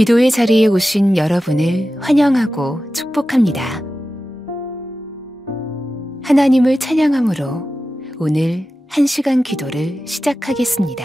기도의 자리에 오신 여러분을 환영하고 축복합니다. 하나님을 찬양함으로 오늘 1시간 기도를 시작하겠습니다.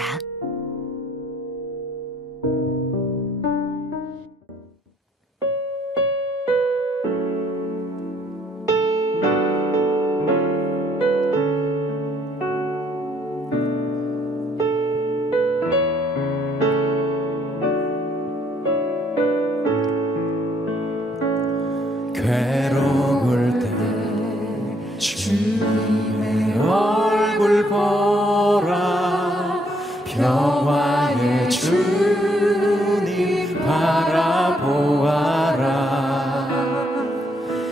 괴로울 때 주님의 얼굴 보라, 평화의 주님 바라보아라.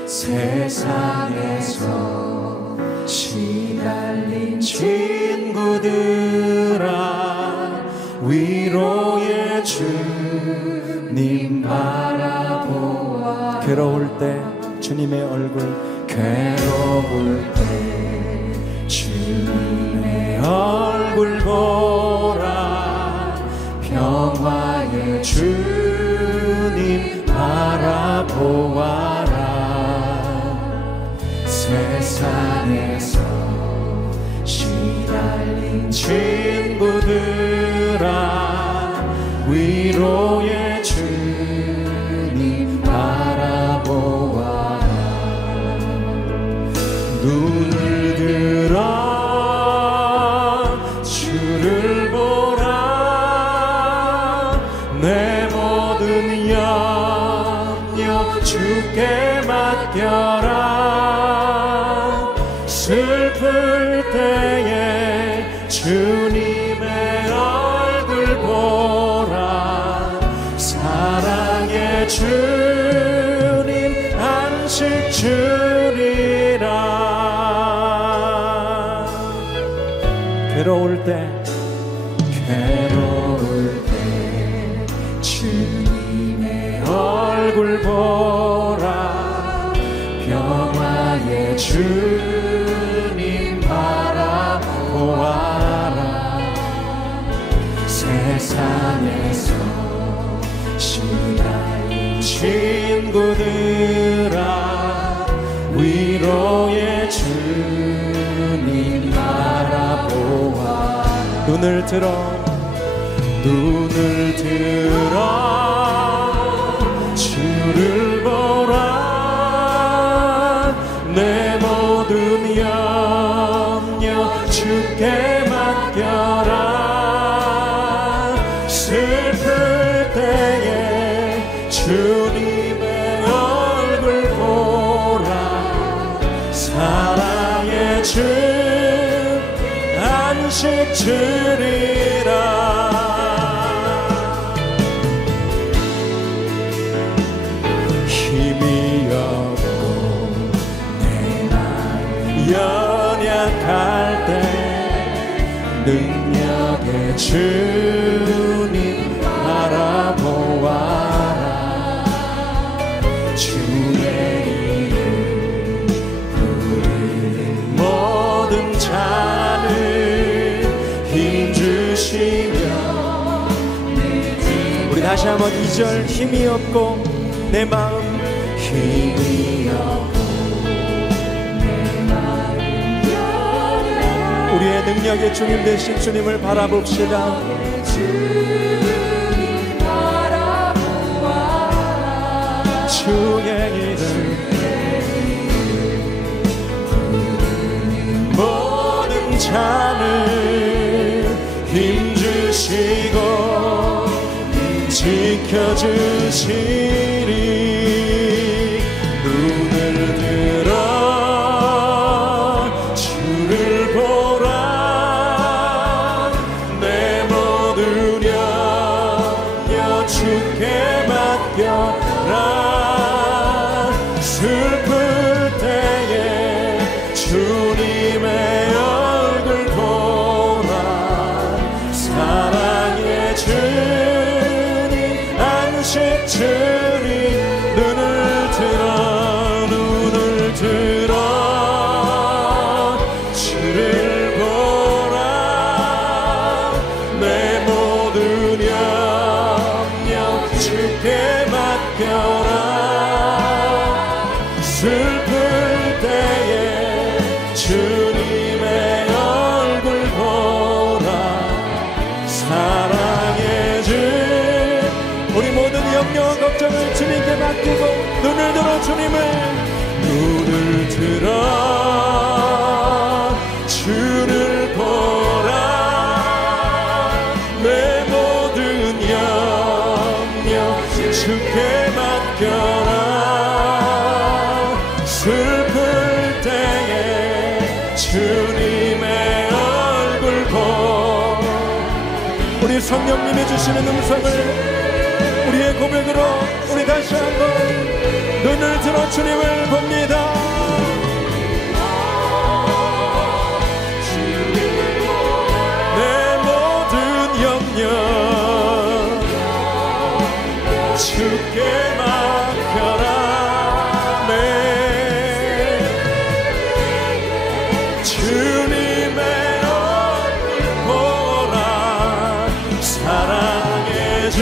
세상에서 시달린 친구들아, 위로의 주님 바라보아라. 괴로울 때 주님의 얼굴, 괴로울 때 주님의 얼굴 보라, 평화의 주님 바라보아라. 세상에서 시달린 친구들아, 위로의 주님 바라보아라. 눈을 들어 주를 보라, 내 모든 염려 주께 맡겨라. 슬플 때에 주님의 얼굴 보라, 사랑의 주님 안식 주리라. 괴로울 때 주님의 얼굴 보라, 평화의 주님 바라보아라. 세상에서 시달린 친구들아, 위로의 주님 바라보아. 눈을 들어 주를 보라, 내 모든 염려 주께 맡겨라. 슬플 때에 주님의 얼굴 보라, 사랑의 주 안식 주리라. 힘이 없고 내 마음 연약할 때 능력의 주님 바라보아라. 주의 이름 부르는 모든 자는 힘주시며. 우리 다시 한번 2절. 힘이 없고 내 마음, 힘이 없고 내 마음 연약할, 우리의 능력의 주님 되신 주님을 바라봅시다. 주님 바라보아라. 주의 이름 부르는 모든 자는 힘주시고 지켜주시리. 눈을 들어 주를 보라, 내 모든 염려 주께 맡겨라. 슬플 때에 주님의 얼굴 보라, 사랑의 주님 안식 주리. 눈을 들어 주를 보라, 내 모든 염려 주께 주님의 얼굴 보라 사랑해줄 우리 모든 염려와 걱정을 주님께 맡기고 눈을 들어 주를 보라 내 모든 염려 주께 맡겨라 슬플 때에 주님의 얼굴 보 우리 성령님이 주시는 음성을 우리의 고백으로 우리 다시 한번 눈을 들어 주님을 봅니다. 내 모든 염려 주께 맡겨라 주님의 얼굴 보라 사랑의 주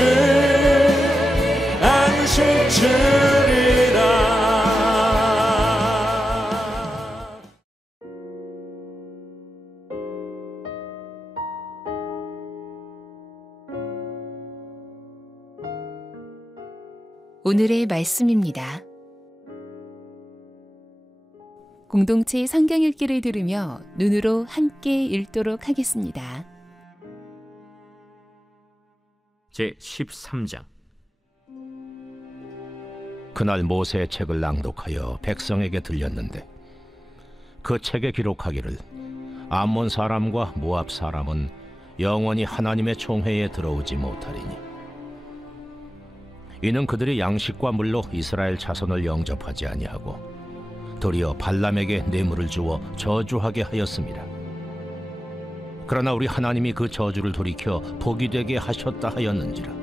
안식 주리라. 오늘의 말씀입니다. 공동체 성경 읽기를 들으며 눈으로 함께 읽도록 하겠습니다. 제13장 그날 모세의 책을 낭독하여 백성에게 들렸는데 그 책에 기록하기를 암몬 사람과 모압 사람은 영원히 하나님의 총회에 들어오지 못하리니 이는 그들이 양식과 물로 이스라엘 자손을 영접하지 아니하고 도리어 발람에게 뇌물을 주어 저주하게 하였습니다. 그러나 우리 하나님이 그 저주를 돌이켜 복이 되게 하셨다 하였는지라.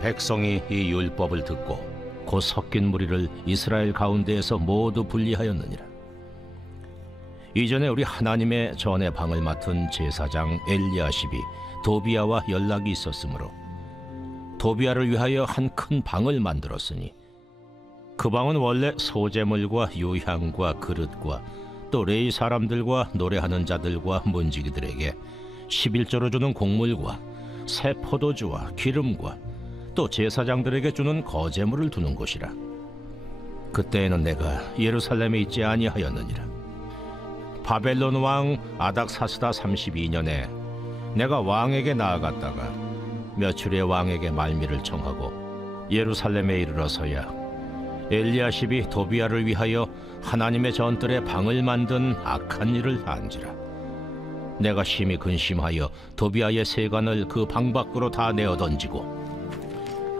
백성이 이 율법을 듣고 곧 섞인 무리를 이스라엘 가운데에서 모두 분리하였느니라. 이전에 우리 하나님의 전의 방을 맡은 제사장 엘리야십이 도비야와 연락이 있었으므로 도비야를 위하여 한 큰 방을 만들었으니 그 방은 원래 소제물과 유향과 그릇과 또 레위 사람들과 노래하는 자들과 문지기들에게 11조로 주는 곡물과 새 포도주와 기름과 또 제사장들에게 주는 거제물을 두는 곳이라. 그때에는 내가 예루살렘에 있지 아니하였느니라. 바벨론 왕 아닥사스다 32년에 내가 왕에게 나아갔다가 며칠에 왕에게 말미를 청하고 예루살렘에 이르러서야 엘리야십이 도비야를 위하여 하나님의 전뜰에 방을 만든 악한 일을 한지라. 내가 심히 근심하여 도비야의 세간을 그 방 밖으로 다 내어 던지고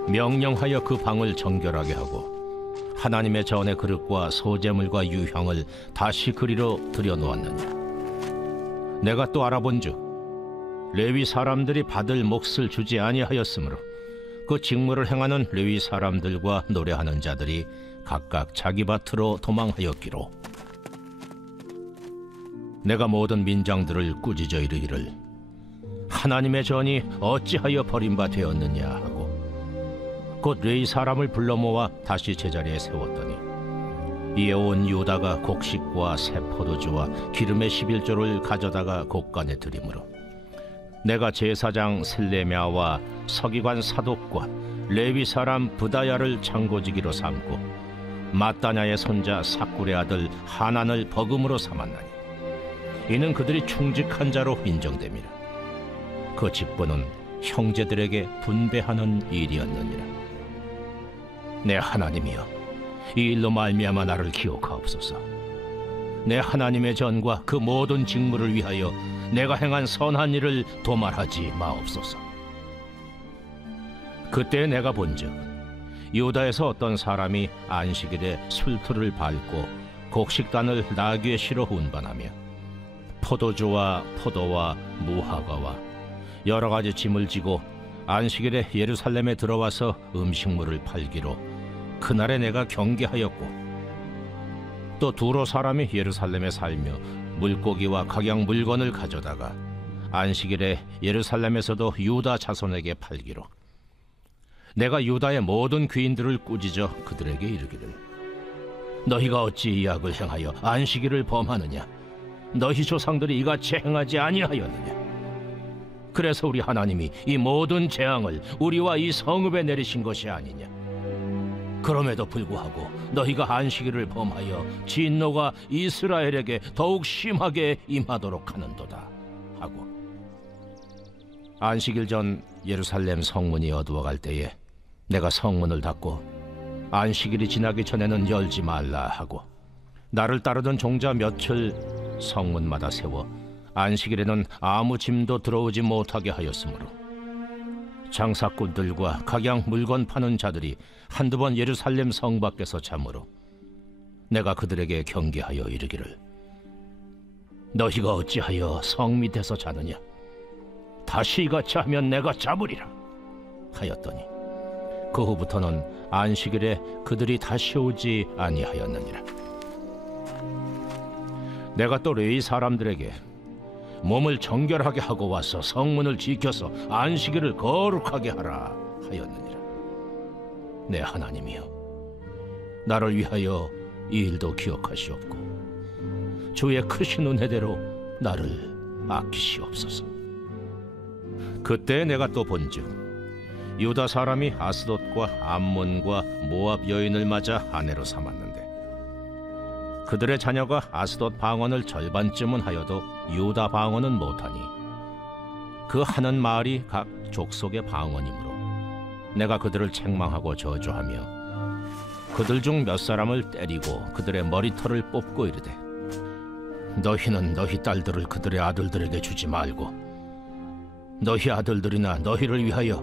명령하여 그 방을 정결하게 하고 하나님의 전의 그릇과 소제물과 유향을 다시 그리로 들여놓았느니라. 내가 또 알아본즉 레위 사람들이 받을 몫을 주지 아니하였으므로 그 직무를 행하는 레위 사람들과 노래하는 자들이 각각 자기 밭으로 도망하였기로 내가 모든 민장들을 꾸짖어 이르기를 하나님의 전이 어찌하여 버림받되었느냐 하고 곧 레위 사람을 불러 모아 다시 제자리에 세웠더니 이에 온 유다가 곡식과 새 포도주와 기름의 11조를 가져다가 곡간에 들이므로 내가 제사장 셀레미야와 서기관 사독과 레위 사람 부다야를 창고지기로 삼고 마따냐의 손자 삭굴의 아들 하난을 버금으로 삼았나니 이는 그들이 충직한 자로 인정됨이라. 그 직분은 형제들에게 분배하는 일이었느니라. 내 하나님이여, 이 일로 말미암아 나를 기억하옵소서. 내 하나님의 전과 그 모든 직무를 위하여 내가 행한 선한 일을 도말하지 마옵소서. 그때 내가 본즉 유다에서 어떤 사람이 안식일에 술틀을 밟고 곡식단을 나귀에 실어 운반하며 포도주와 포도와 무화과와 여러 가지 짐을 지고 안식일에 예루살렘에 들어와서 음식물을 팔기로 그날에 내가 경계하였고 또 두로 사람이 예루살렘에 살며 물고기와 각양 물건을 가져다가 안식일에 예루살렘에서도 유다 자손에게 팔기로 내가 유다의 모든 귀인들을 꾸짖어 그들에게 이르기를 너희가 어찌 이 악을 행하여 안식일을 범하느냐? 너희 조상들이 이같이 행하지 아니하였느냐? 그래서 우리 하나님이 이 모든 재앙을 우리와 이 성읍에 내리신 것이 아니냐? 그럼에도 불구하고 너희가 안식일을 범하여 진노가 이스라엘에게 더욱 심하게 임하도록 하는도다 하고, 안식일 전 예루살렘 성문이 어두워갈 때에 내가 성문을 닫고 안식일이 지나기 전에는 열지 말라 하고, 나를 따르던 종자 몇을 성문마다 세워 안식일에는 아무 짐도 들어오지 못하게 하였으므로 장사꾼들과 각양 물건 파는 자들이 한두 번 예루살렘 성 밖에서 참으로 내가 그들에게 경계하여 이르기를, 너희가 어찌하여 성 밑에서 자느냐? 다시 이같이 하면 내가 잡으리라 하였더니, 그 후부터는 안식일에 그들이 다시 오지 아니하였느니라. 내가 또 레위 사람들에게 몸을 정결하게 하고 와서 성문을 지켜서 안식일을 거룩하게 하라 하였느니라. 내 하나님이여, 나를 위하여 이 일도 기억하시옵고 주의 크신 은혜대로 나를 아끼시옵소서. 그때 내가 또 본즉 유다 사람이 아스돗과 암몬과 모압 여인을 맞아 아내로 삼았는데, 그들의 자녀가 아스돗 방언을 절반쯤은 하여도 유다 방언은 못하니 그 하는 말이 각 족속의 방언이므로 내가 그들을 책망하고 저주하며 그들 중 몇 사람을 때리고 그들의 머리털을 뽑고 이르되, 너희는 너희 딸들을 그들의 아들들에게 주지 말고 너희 아들들이나 너희를 위하여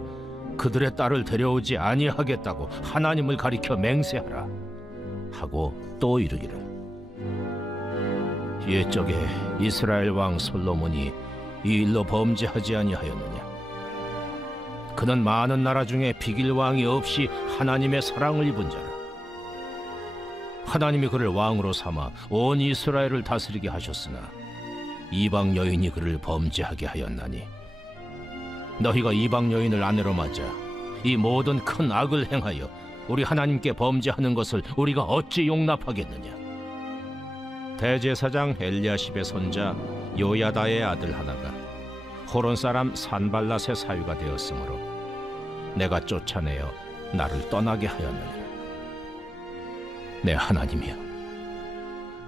그들의 딸을 데려오지 아니하겠다고 하나님을 가리켜 맹세하라 하고 또 이르기를, 옛적에 이스라엘 왕 솔로몬이 이 일로 범죄하지 아니하였느냐? 그는 많은 나라 중에 비길 왕이 없이 하나님의 사랑을 입은 자라. 하나님이 그를 왕으로 삼아 온 이스라엘을 다스리게 하셨으나 이방 여인이 그를 범죄하게 하였나니, 너희가 이방 여인을 아내로 맞아 이 모든 큰 악을 행하여 우리 하나님께 범죄하는 것을 우리가 어찌 용납하겠느냐? 대제사장 엘리야십의 손자 요야다의 아들 하나가 호론 사람 산발랏의 사위가 되었으므로 내가 쫓아내어 나를 떠나게 하였느니라. 내 하나님이여,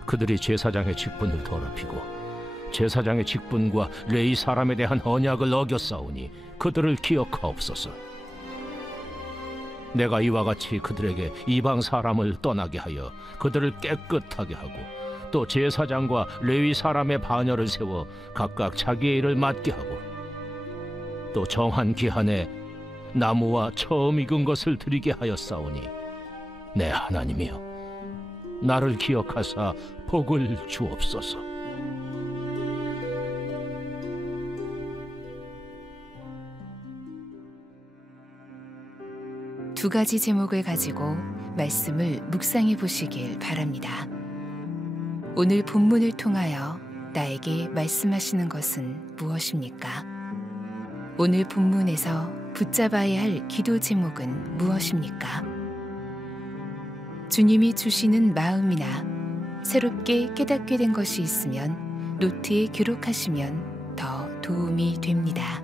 그들이 제사장의 직분을 더럽히고 제사장의 직분과 레위 사람에 대한 언약을 어겼사오니 그들을 기억하옵소서. 내가 이와 같이 그들에게 이방 사람을 떠나게 하여 그들을 깨끗하게 하고 또 제사장과 레위 사람의 반열을 세워 각각 자기의 일을 맡게 하고 또 정한 기한에 나무와 처음 익은 것을 드리게 하였사오니 내 하나님이여, 나를 기억하사 복을 주옵소서. 두 가지 제목을 가지고 말씀을 묵상해 보시길 바랍니다. 오늘 본문을 통하여 나에게 말씀하시는 것은 무엇입니까? 오늘 본문에서 붙잡아야 할 기도 제목은 무엇입니까? 주님이 주시는 마음이나 새롭게 깨닫게 된 것이 있으면 노트에 기록하시면 더 도움이 됩니다.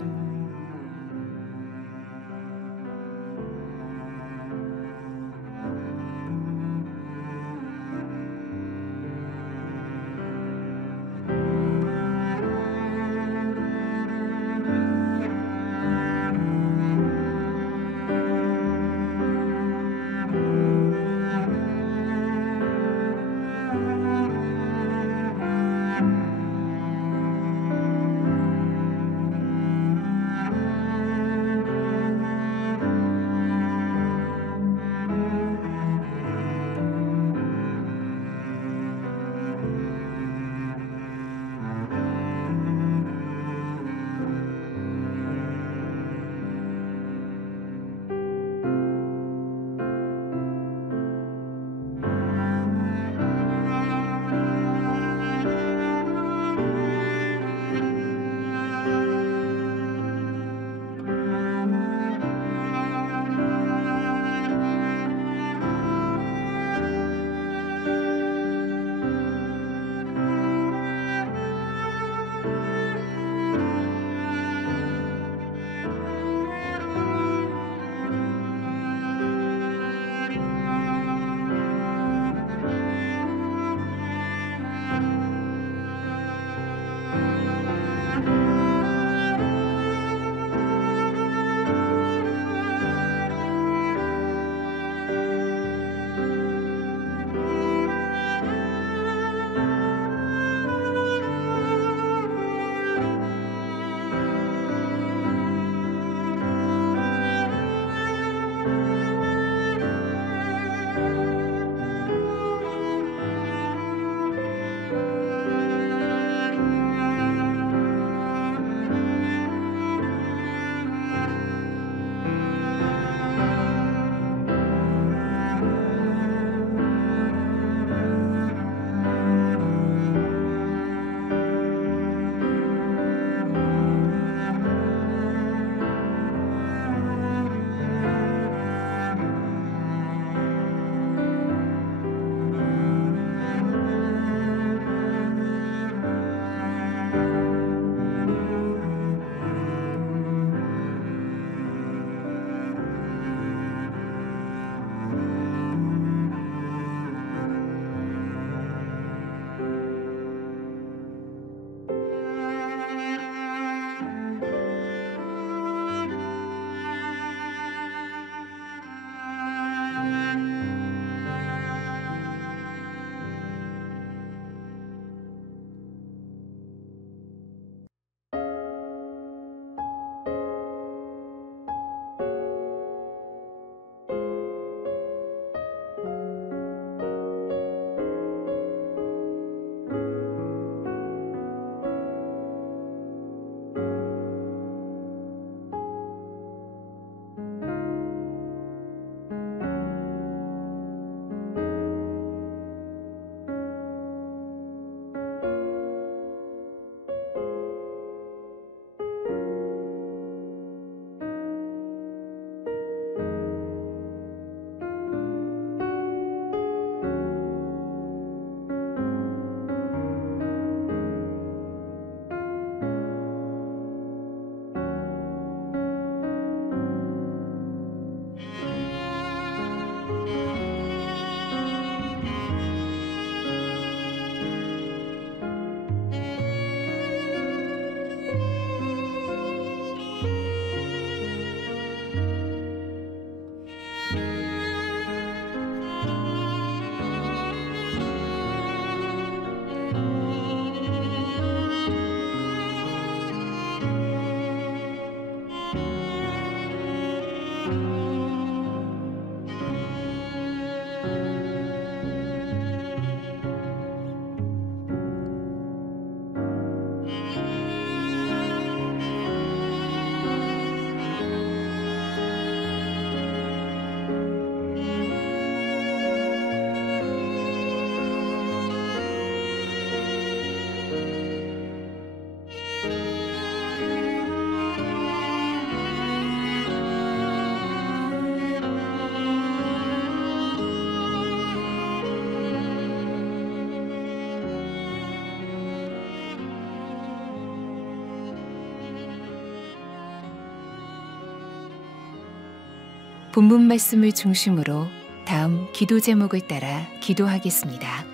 본문 말씀을 중심으로 다음 기도 제목을 따라 기도하겠습니다.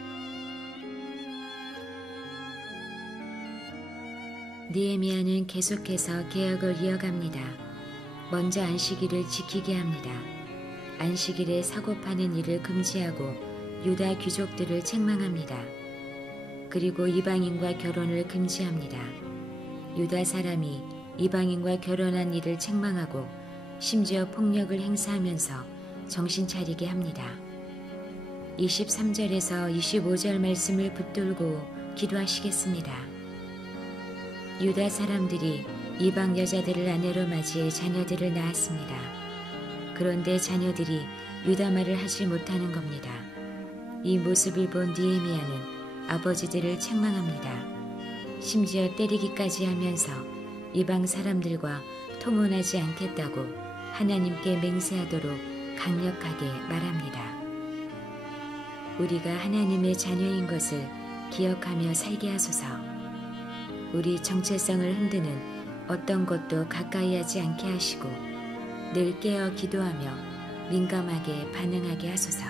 느헤미야는 계속해서 개혁을 이어갑니다. 먼저 안식일을 지키게 합니다. 안식일에 사고 파는 일을 금지하고 유다 귀족들을 책망합니다. 그리고 이방인과 결혼을 금지합니다. 유다 사람이 이방인과 결혼한 일을 책망하고 심지어 폭력을 행사하면서 정신 차리게 합니다. 23절에서 25절 말씀을 붙들고 기도하시겠습니다. 유다 사람들이 이방 여자들을 아내로 맞이해 자녀들을 낳았습니다. 그런데 자녀들이 유다 말을 하지 못하는 겁니다. 이 모습을 본 느헤미야는 아버지들을 책망합니다. 심지어 때리기까지 하면서 이방 사람들과 통혼하지 않겠다고 하나님께 맹세하도록 강력하게 말합니다. 우리가 하나님의 자녀인 것을 기억하며 살게 하소서. 우리 정체성을 흔드는 어떤 것도 가까이 하지 않게 하시고 늘 깨어 기도하며 민감하게 반응하게 하소서.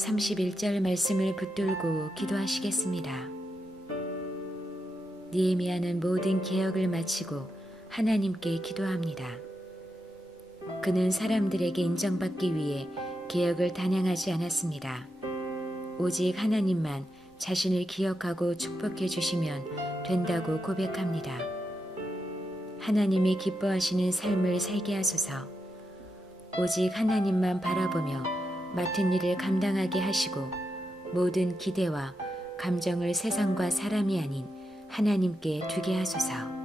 (31절) 말씀을 붙들고 기도하시겠습니다. 느헤미야는 모든 개혁을 마치고 하나님께 기도합니다. 그는 사람들에게 인정받기 위해 개혁을 단행하지 않았습니다. 오직 하나님만 자신을 기억하고 축복해 주시면 된다고 고백합니다. 하나님이 기뻐하시는 삶을 살게 하소서. 오직 하나님만 바라보며 맡은 일을 감당하게 하시고 모든 기대와 감정을 세상과 사람이 아닌 하나님께 두게 하소서.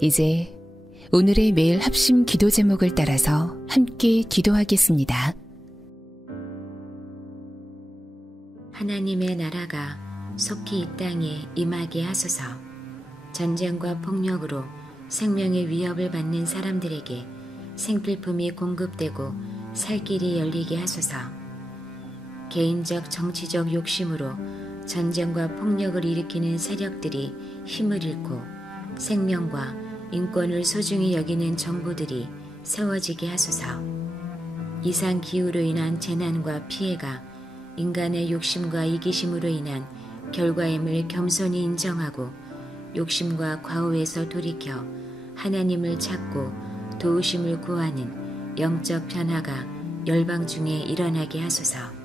이제 오늘의 매일 합심 기도 제목을 따라서 함께 기도하겠습니다. 하나님의 나라가 속히 이 땅에 임하게 하소서. 전쟁과 폭력으로 생명의 위협을 받는 사람들에게 생필품이 공급되고 살 길이 열리게 하소서. 개인적 정치적 욕심으로 전쟁과 폭력을 일으키는 세력들이 힘을 잃고 생명과 인권을 소중히 여기는 정부들이 세워지게 하소서. 이상 기후로 인한 재난과 피해가 인간의 욕심과 이기심으로 인한 결과임을 겸손히 인정하고 욕심과 과오에서 돌이켜 하나님을 찾고 도우심을 구하는 영적 변화가 열방 중에 일어나게 하소서.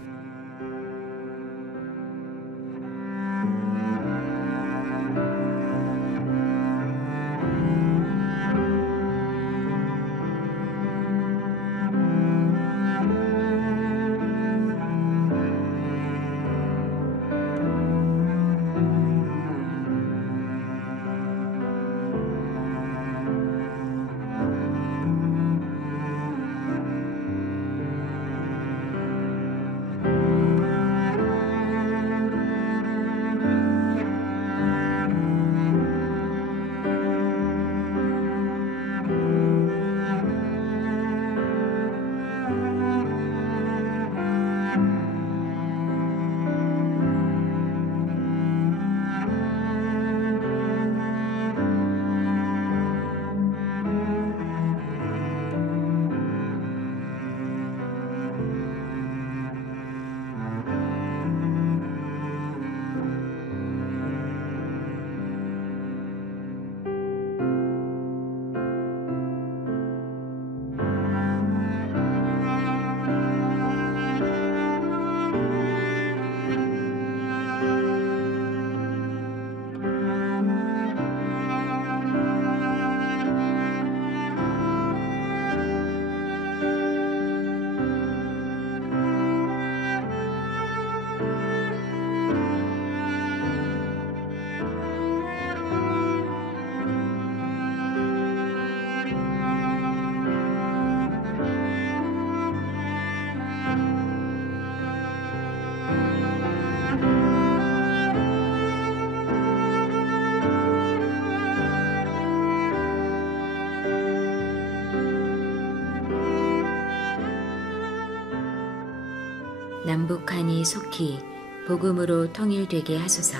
남북한이 속히 복음으로 통일되게 하소서.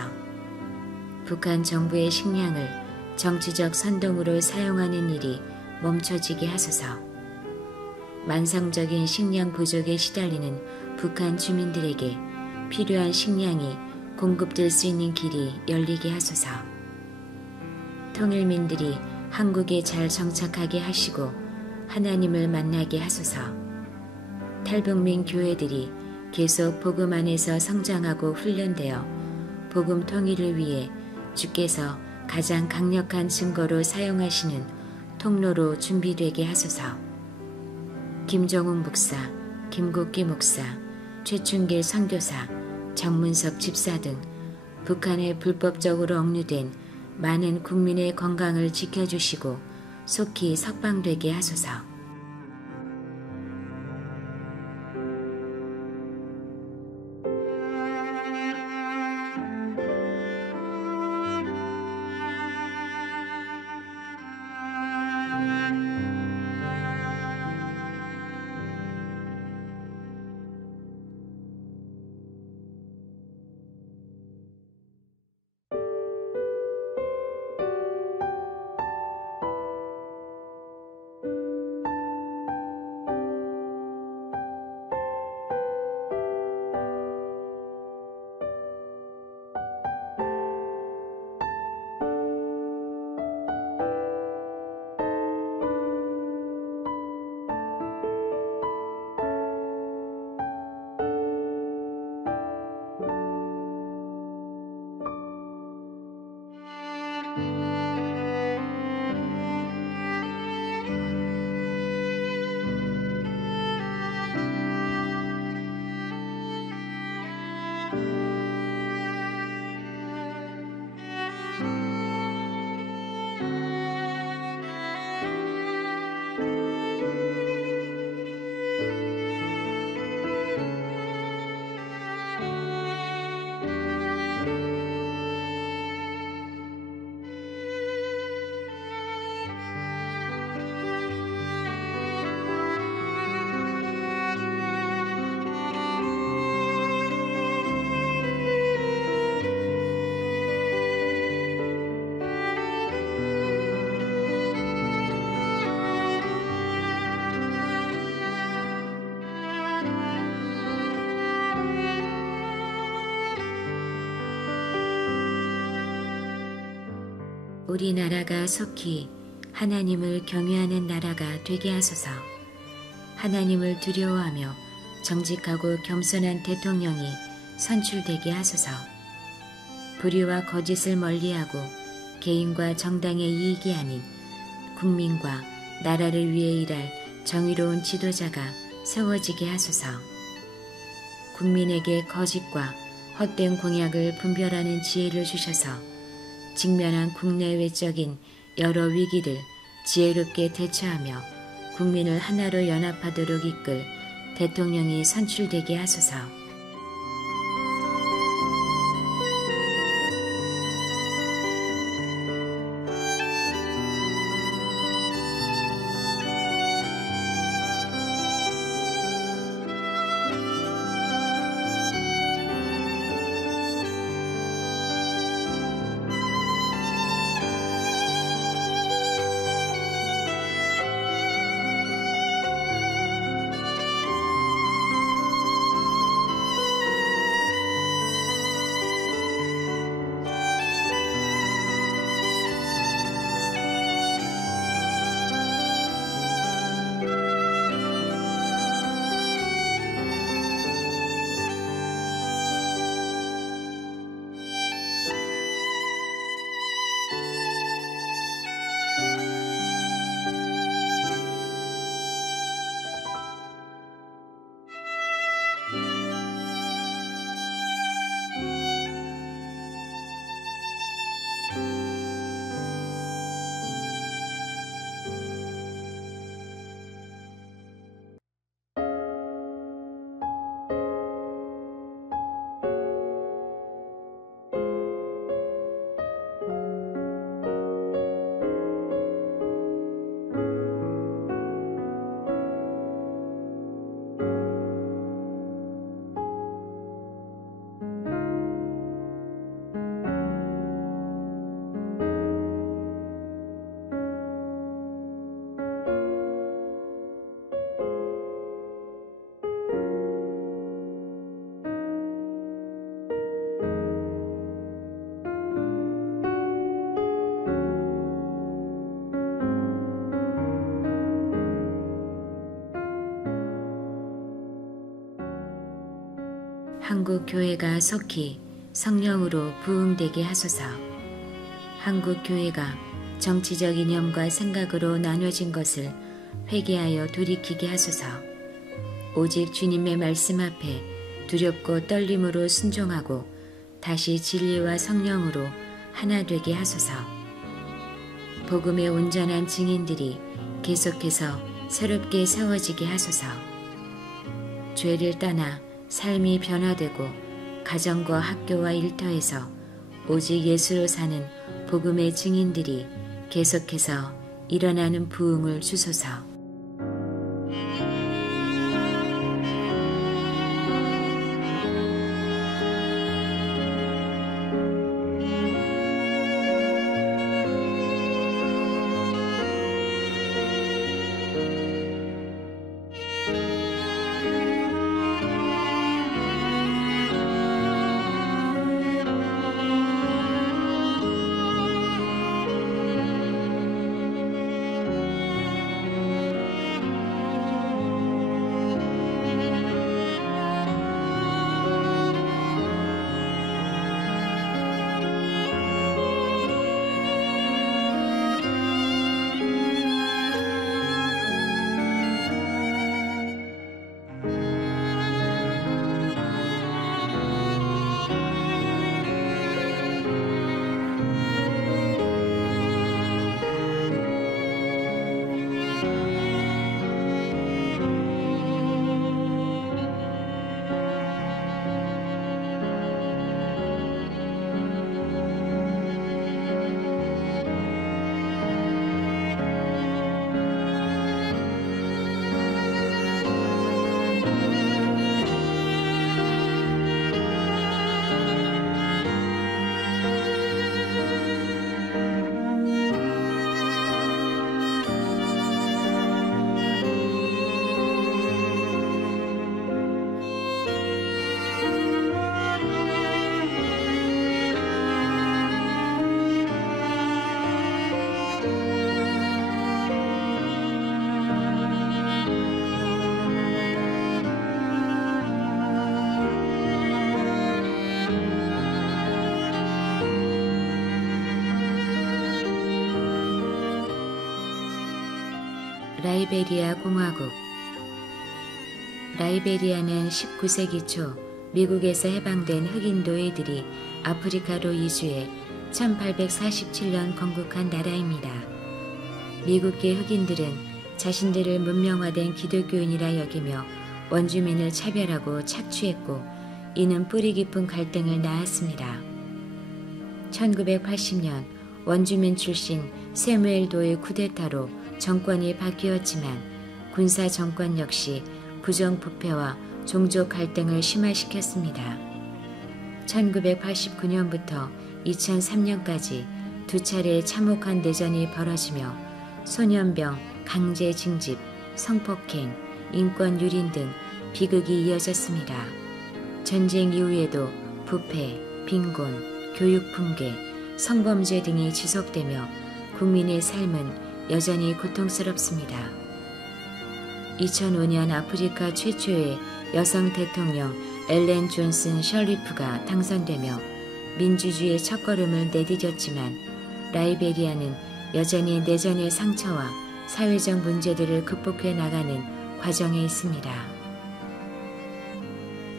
북한 정부의 식량을 정치적 선동으로 사용하는 일이 멈춰지게 하소서. 만성적인 식량 부족에 시달리는 북한 주민들에게 필요한 식량이 공급될 수 있는 길이 열리게 하소서. 통일민들이 한국에 잘 정착하게 하시고 하나님을 만나게 하소서. 탈북민 교회들이 계속 복음 안에서 성장하고 훈련되어 복음 통일을 위해 주께서 가장 강력한 증거로 사용하시는 통로로 준비되게 하소서. 김정욱 목사, 김국기 목사, 최춘길 선교사, 정문석 집사 등 북한에 불법적으로 억류된 많은 국민의 건강을 지켜주시고 속히 석방되게 하소서. 우리나라가 속히 하나님을 경외하는 나라가 되게 하소서. 하나님을 두려워하며 정직하고 겸손한 대통령이 선출되게 하소서. 불의와 거짓을 멀리하고 개인과 정당의 이익이 아닌 국민과 나라를 위해 일할 정의로운 지도자가 세워지게 하소서. 국민에게 거짓과 헛된 공약을 분별하는 지혜를 주셔서 직면한 국내외적인 여러 위기를 지혜롭게 대처하며 국민을 하나로 연합하도록 이끌 대통령이 선출되게 하소서. 한국 교회가 속히 성령으로 부흥되게 하소서. 한국 교회가 정치적 이념과 생각으로 나눠진 것을 회개하여 돌이키게 하소서. 오직 주님의 말씀 앞에 두렵고 떨림으로 순종하고 다시 진리와 성령으로 하나 되게 하소서. 복음의 온전한 증인들이 계속해서 새롭게 세워지게 하소서. 죄를 떠나 삶이 변화되고 가정과 학교와 일터에서 오직 예수로 사는 복음의 증인들이 계속해서 일어나는 부흥을 주소서. 라이베리아 공화국. 라이베리아는 19세기 초 미국에서 해방된 흑인 노예들이 아프리카로 이주해 1847년 건국한 나라입니다. 미국계 흑인들은 자신들을 문명화된 기독교인이라 여기며 원주민을 차별하고 착취했고 이는 뿌리 깊은 갈등을 낳았습니다. 1980년 원주민 출신 새무엘 도의 쿠데타로 정권이 바뀌었지만 군사 정권 역시 부정부패와 종족 갈등을 심화시켰습니다. 1989년부터 2003년까지 두 차례의 참혹한 내전이 벌어지며 소년병, 강제 징집, 성폭행, 인권 유린 등 비극이 이어졌습니다. 전쟁 이후에도 부패, 빈곤, 교육 붕괴, 성범죄 등이 지속되며 국민의 삶은 여전히 고통스럽습니다. 2005년 아프리카 최초의 여성 대통령 엘렌 존슨 셜리프가 당선되며 민주주의의 첫걸음을 내디뎠지만 라이베리아는 여전히 내전의 상처와 사회적 문제들을 극복해 나가는 과정에 있습니다.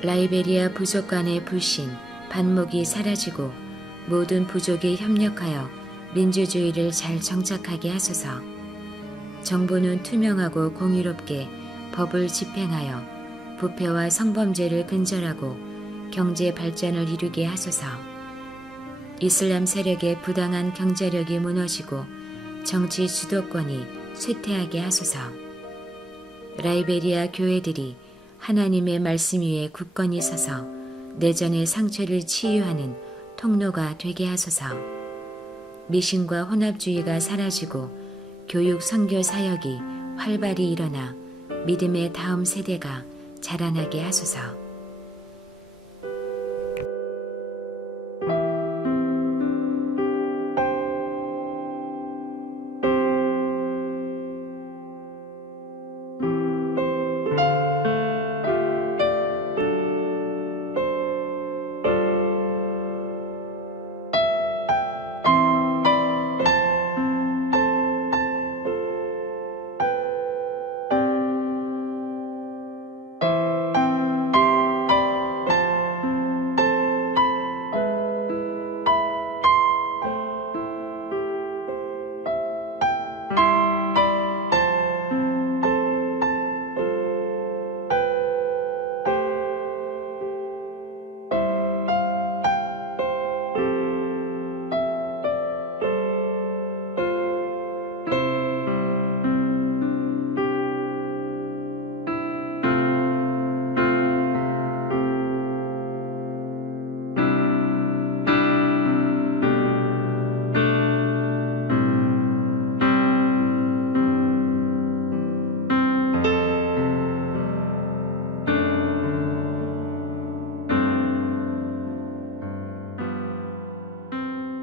라이베리아 부족 간의 불신, 반목이 사라지고 모든 부족이 협력하여 민주주의를 잘 정착하게 하소서. 정부는 투명하고 공의롭게 법을 집행하여 부패와 성범죄를 근절하고 경제 발전을 이루게 하소서. 이슬람 세력의 부당한 경제력이 무너지고 정치 주도권이 쇠퇴하게 하소서. 라이베리아 교회들이 하나님의 말씀 위에 굳건히 서서 내전의 상처를 치유하는 통로가 되게 하소서. 미신과 혼합주의가 사라지고 교육 선교 사역이 활발히 일어나 믿음의 다음 세대가 자라나게 하소서.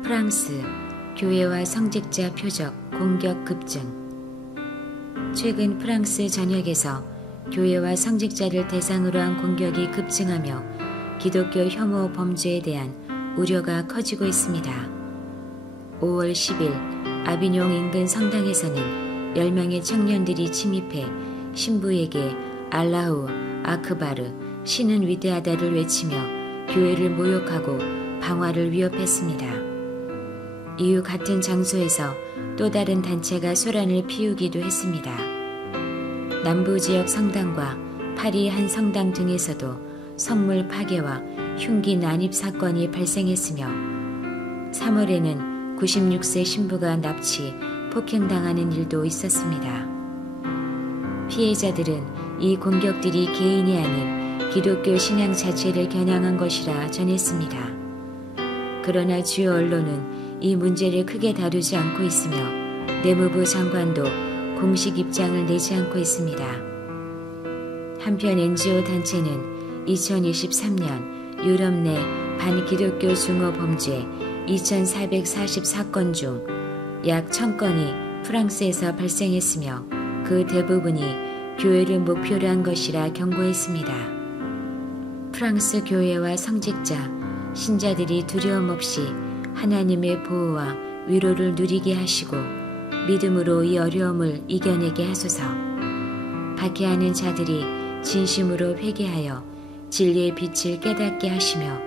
프랑스, 교회와 성직자 표적 공격 급증. 최근 프랑스 전역에서 교회와 성직자를 대상으로 한 공격이 급증하며 기독교 혐오 범죄에 대한 우려가 커지고 있습니다. 5월 10일 아비뇽 인근 성당에서는 10명의 청년들이 침입해 신부에게 알라후 아크바르 신은 위대하다를 외치며 교회를 모욕하고 방화를 위협했습니다. 이후 같은 장소에서 또 다른 단체가 소란을 피우기도 했습니다. 남부지역 성당과 파리 한 성당 등에서도 성물 파괴와 흉기 난입 사건이 발생했으며 3월에는 96세 신부가 납치, 폭행당하는 일도 있었습니다. 피해자들은 이 공격들이 개인이 아닌 기독교 신앙 자체를 겨냥한 것이라 전했습니다. 그러나 주요 언론은 이 문제를 크게 다루지 않고 있으며 내무부 장관도 공식 입장을 내지 않고 있습니다. 한편 NGO 단체는 2023년 유럽 내 반기독교 중어 범죄 2444건 중 약 1000건이 프랑스에서 발생했으며 그 대부분이 교회를 목표로 한 것이라 경고했습니다. 프랑스 교회와 성직자, 신자들이 두려움 없이 하나님의 보호와 위로를 누리게 하시고 믿음으로 이 어려움을 이겨내게 하소서. 박해하는 자들이 진심으로 회개하여 진리의 빛을 깨닫게 하시며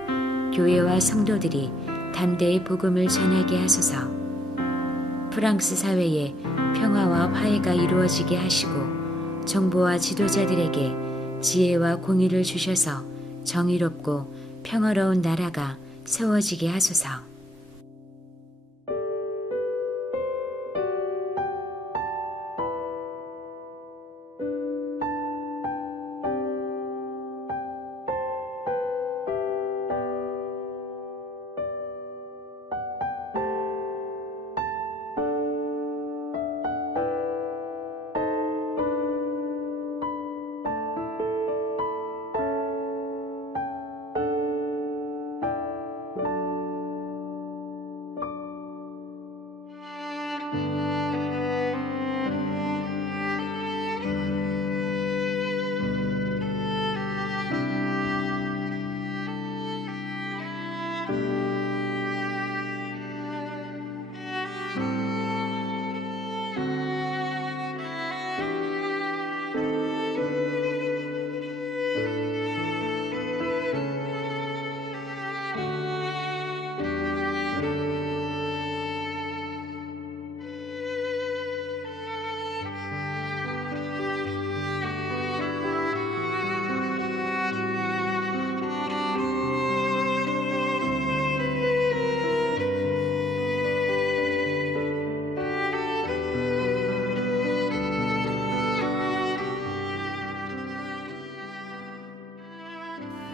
교회와 성도들이 담대히 복음을 전하게 하소서. 프랑스 사회에 평화와 화해가 이루어지게 하시고 정부와 지도자들에게 지혜와 공의를 주셔서 정의롭고 평화로운 나라가 세워지게 하소서.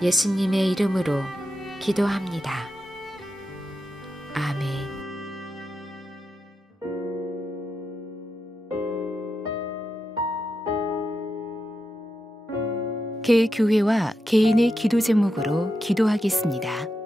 예수님의 이름으로 기도합니다. 아멘. 개교회와 개인의 기도 제목으로 기도하겠습니다.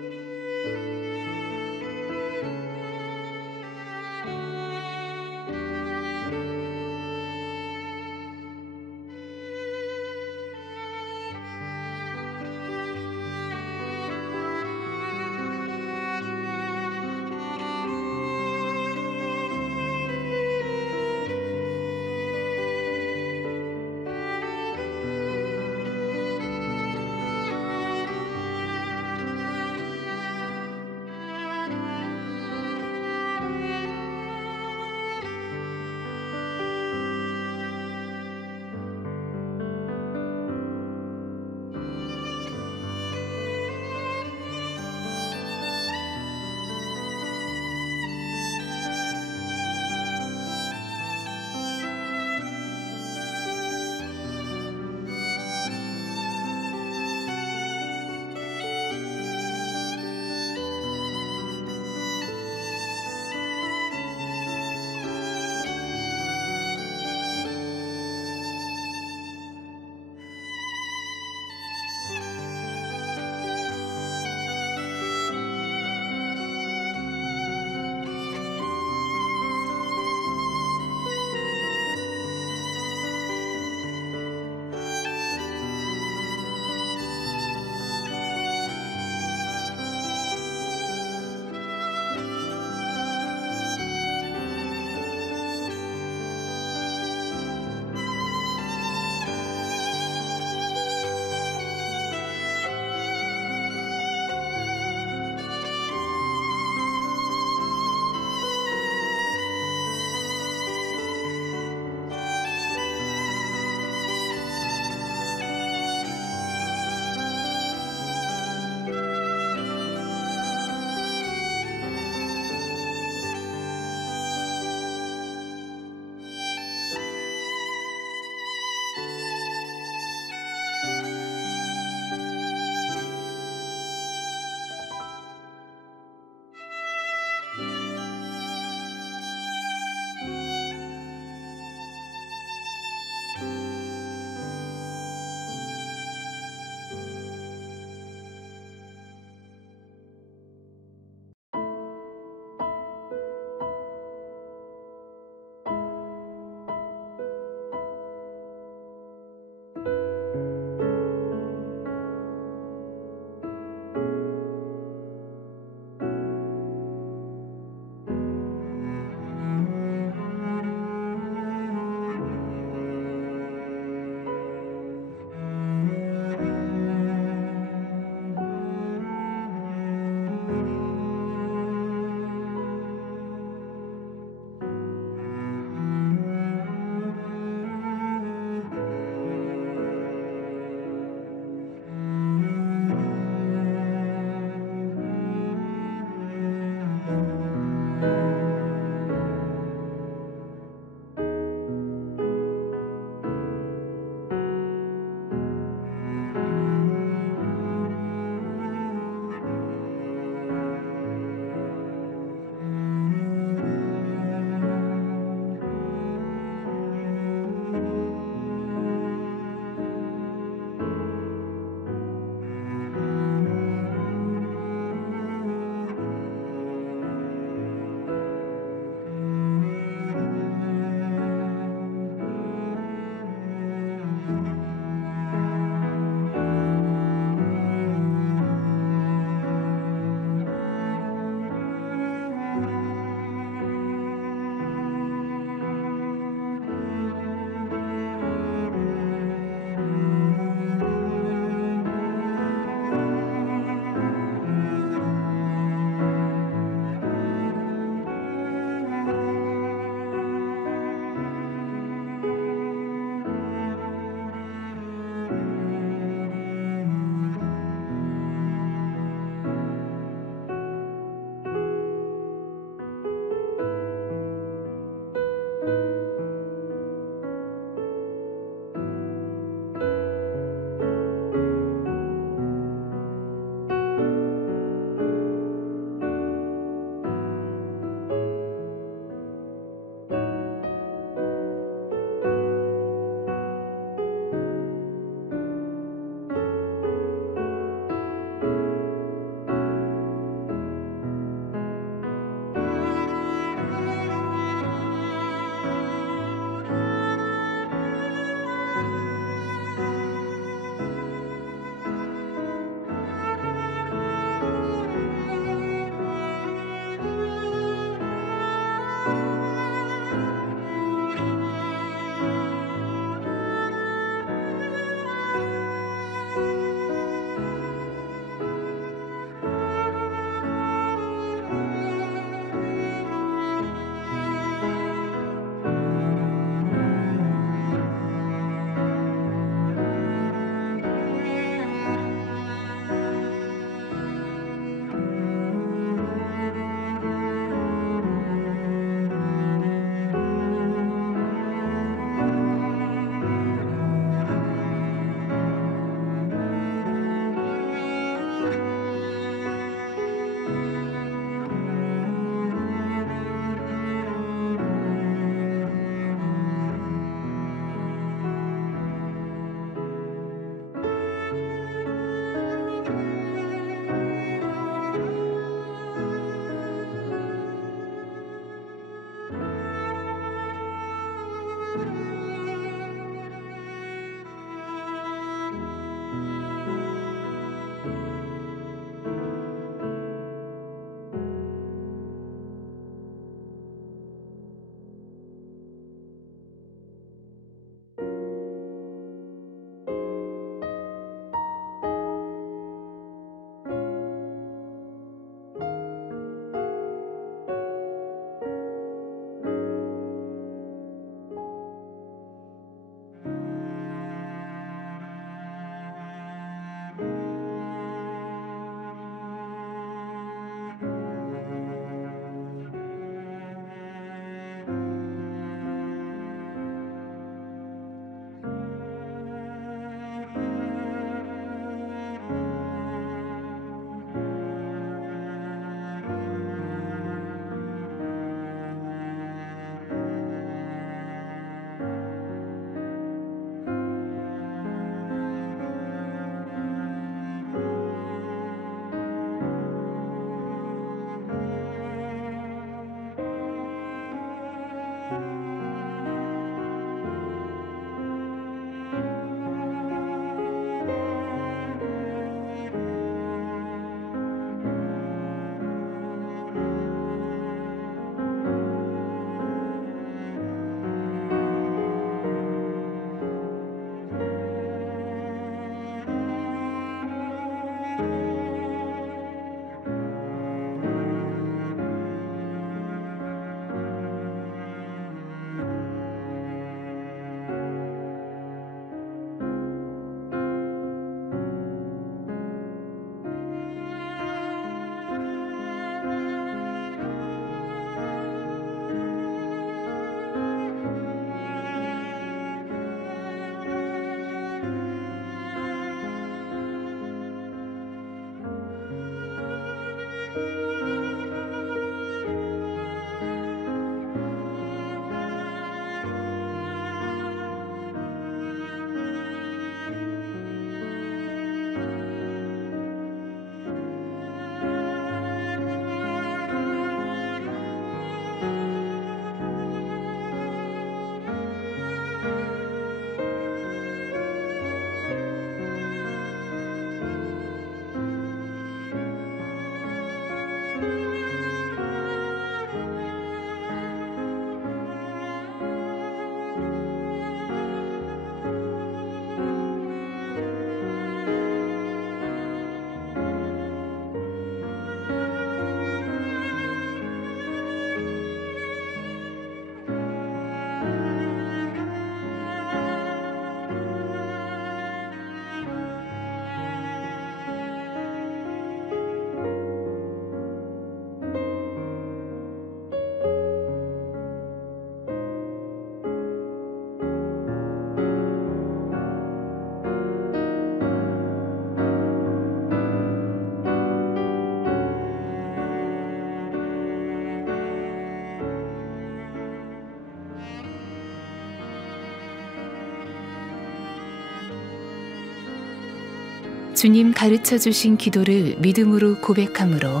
주님 가르쳐 주신 기도를 믿음으로 고백함으로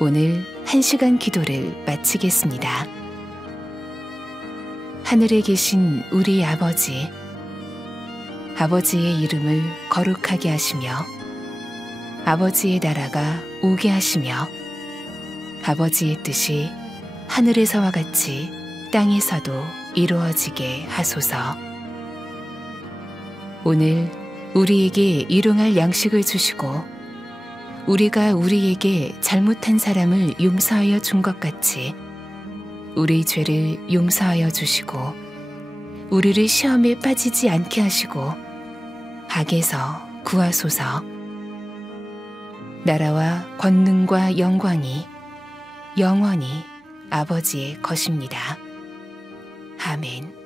오늘 1시간 기도를 마치겠습니다. 하늘에 계신 우리 아버지, 아버지의 이름을 거룩하게 하시며 아버지의 나라가 오게 하시며 아버지의 뜻이 하늘에서와 같이 땅에서도 이루어지게 하소서. 오늘 우리에게 일용할 양식을 주시고 우리가 우리에게 잘못한 사람을 용서하여 준 것 같이 우리 죄를 용서하여 주시고 우리를 시험에 빠지지 않게 하시고 악에서 구하소서. 나라와 권능과 영광이 영원히 아버지의 것입니다. 아멘.